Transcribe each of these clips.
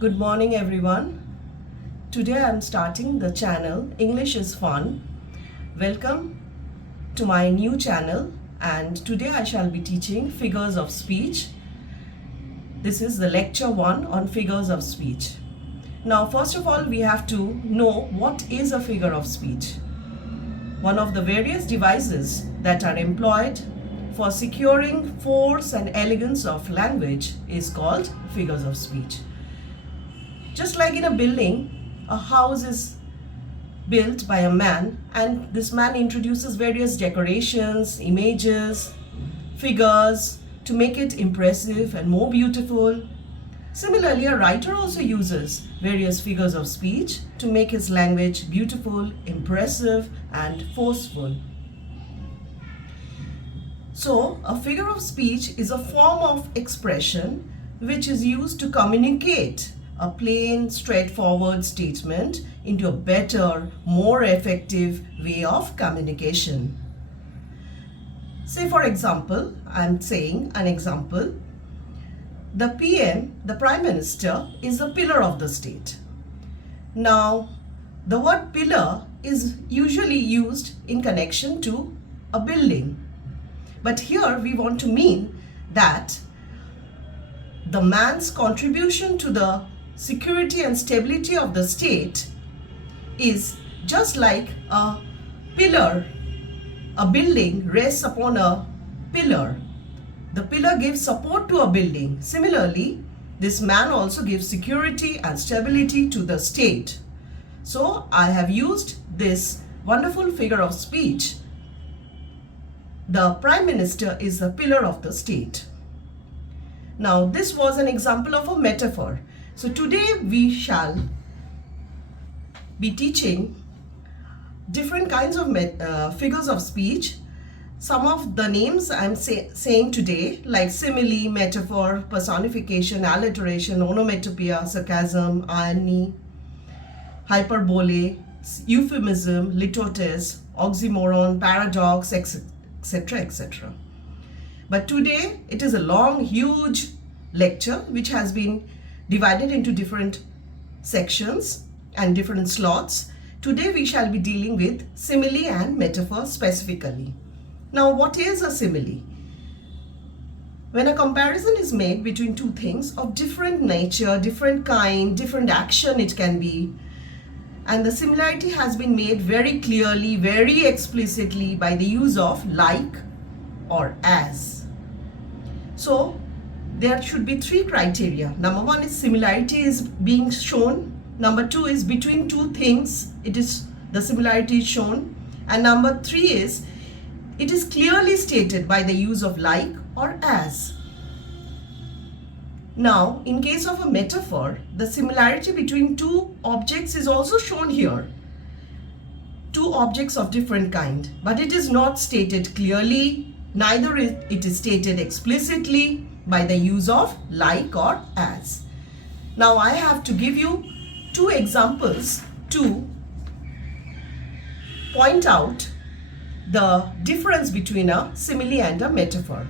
Good morning, everyone. Today I'm starting the channel English is Fun. Welcome to my new channel, and today I shall be teaching figures of speech. This is the lecture 1 on figures of speech. Now, first of all, we have to know what is a figure of speech. One of the various devices that are employed for securing force and elegance of language is called figures of speech. Just like in a building, a house is built by a man, and this man introduces various decorations, images, figures to make it impressive and more beautiful. Similarly, a writer also uses various figures of speech to make his language beautiful, impressive, and forceful. So, a figure of speech is a form of expression which is used to communicate a plain, straightforward statement into a better, more effective way of communication. Say, for example, I'm saying an example. The PM, the Prime Minister, is the pillar of the state. Now, the word pillar is usually used in connection to a building. But here we want to mean that the man's contribution to the security and stability of the state is just like a pillar. A building rests upon a pillar. The pillar gives support to a building. Similarly, this man also gives security and stability to the state. So I have used this wonderful figure of speech. The Prime Minister is the pillar of the state. Now, this was an example of a metaphor. So today we shall be teaching different kinds of figures of speech. Some of the names I'm saying today, like simile, metaphor, personification, alliteration, onomatopoeia, sarcasm, irony, hyperbole, euphemism, litotes, oxymoron, paradox, etc., etc. But today it is a long, huge lecture which has been divided into different sections and different slots. Today we shall be dealing with simile and metaphor specifically. Now, what is a simile? When a comparison is made between two things of different nature, different kind, different action it can be, and the similarity has been made very clearly, very explicitly by the use of like or as. So, there should be three criteria. Number one is similarity is being shown. Number two is between two things, the similarity is shown. And number three is it is clearly stated by the use of like or as. Now, in case of a metaphor, the similarity between two objects is also shown here. Two objects of different kind, but it is not stated clearly, neither it is stated explicitly by the use of like or as. Now I have to give you two examples to point out the difference between a simile and a metaphor.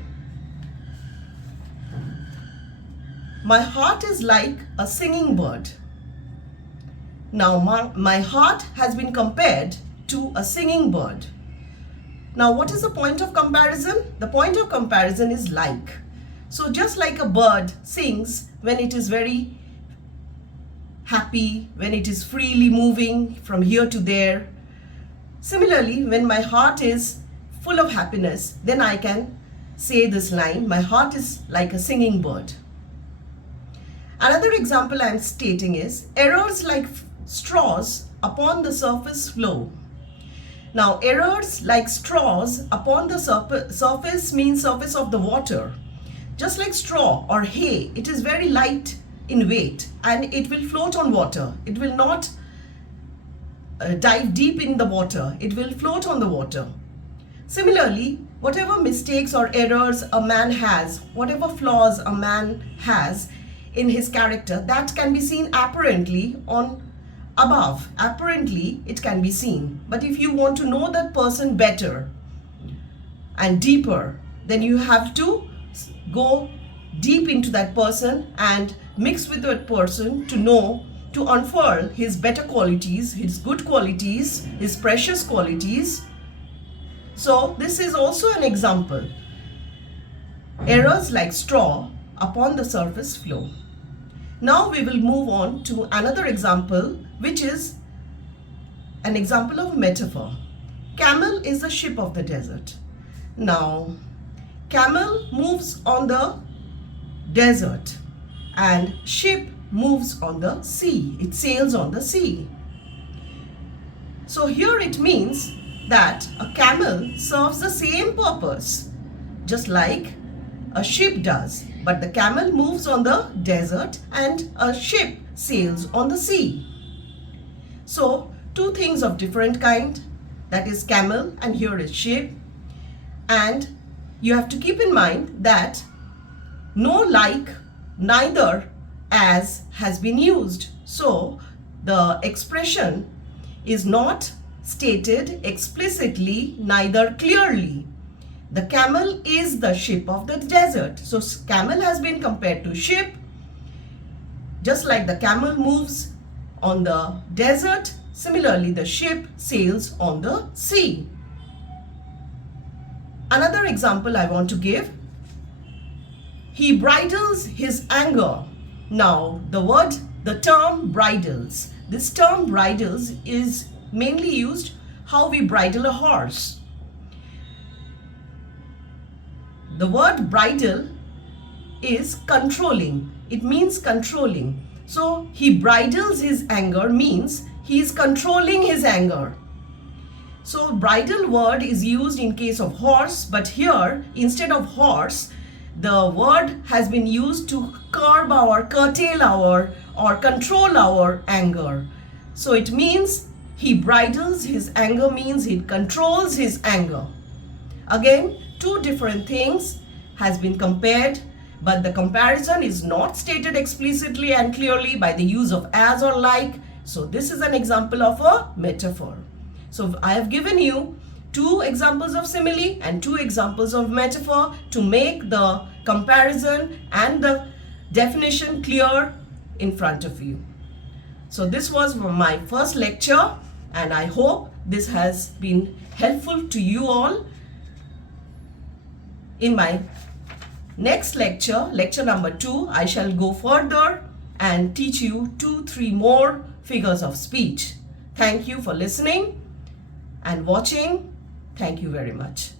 My heart is like a singing bird. Now my heart has been compared to a singing bird. Now what is the point of comparison? The point of comparison is like. So just like a bird sings when it is very happy, when it is freely moving from here to there. Similarly, when my heart is full of happiness, then I can say this line, my heart is like a singing bird. Another example I am stating is, errors like straws upon the surface flow. Now, errors like straws upon the surface means surface of the water. Just like straw or hay, it is very light in weight and it will float on water. It will not dive deep in the water. It will float on the water. Similarly, whatever mistakes or errors a man has, whatever flaws a man has in his character, that can be seen apparently on above. Apparently, it can be seen. But if you want to know that person better and deeper, then you have to go deep into that person and mix with that person to know, to unfurl his better qualities, his good qualities, his precious qualities. So this is also an example. Errors like straw upon the surface flow. Now we will move on to another example, which is an example of metaphor. Camel is the ship of the desert. Now, camel moves on the desert and ship moves on the sea. It sails on the sea. So here it means that a camel serves the same purpose, just like a ship does. But the camel moves on the desert and a ship sails on the sea. So two things of different kind, that is camel and here is ship. And you have to keep in mind that no, like, neither, as has been used. So the expression is not stated explicitly, neither clearly. The camel is the ship of the desert. So camel has been compared to ship. Just like the camel moves on the desert, similarly the ship sails on the sea. Another example I want to give. He bridles his anger. Now the term bridles. This term bridles is mainly used how we bridle a horse. The word bridle is controlling. It means controlling. So he bridles his anger means he is controlling his anger. So bridle word is used in case of horse, but here instead of horse, the word has been used to curb our, curtail our, or control our anger. So it means he bridles his anger means he controls his anger. Again, two different things has been compared, but the comparison is not stated explicitly and clearly by the use of as or like. So this is an example of a metaphor. So I have given you two examples of simile and two examples of metaphor to make the comparison and the definition clear in front of you. So this was my first lecture and I hope this has been helpful to you all. In my next lecture, lecture number 2, I shall go further and teach you 2-3 more figures of speech. Thank you for listening and watching. Thank you very much.